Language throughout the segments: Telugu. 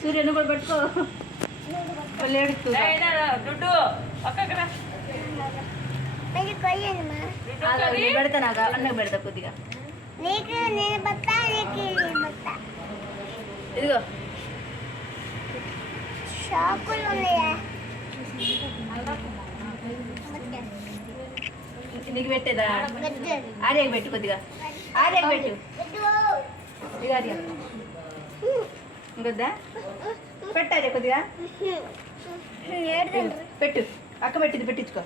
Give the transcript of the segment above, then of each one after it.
సూర్య నువ్వు కూడా పట్టుకో. పెడతాను అన్నకు పెడతా కొద్దిగా. ఇదిగో నీకు పెట్టేదా? ఆర్యకి పెట్టు కొద్దిగా. ఆర్యకి పెట్టు. ఇక ఆర్య ఇంకొద్దా పెట్టారే కొద్దిగా పెట్టు. అక్క పెట్టింది పెట్టించుకో.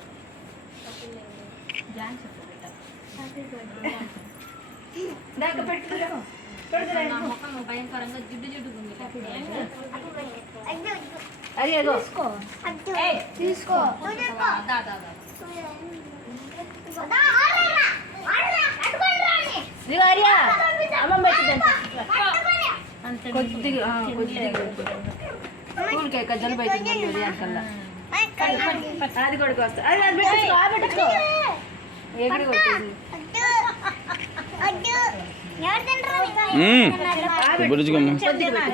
దాకా పెట్టు. భయంకరంగా జిడ్డు జిడ్డుకుంది. అది తీసుకో. ఆర్య అమ్మ పెట్టింది కొద్దిగా కొద్దిగా జలుబు అవుతుంది కల్లా. అది కూడా వస్తా. అది అది పెట్టించుకో. ఎగిరి కొట్టింది. కొద్దిగా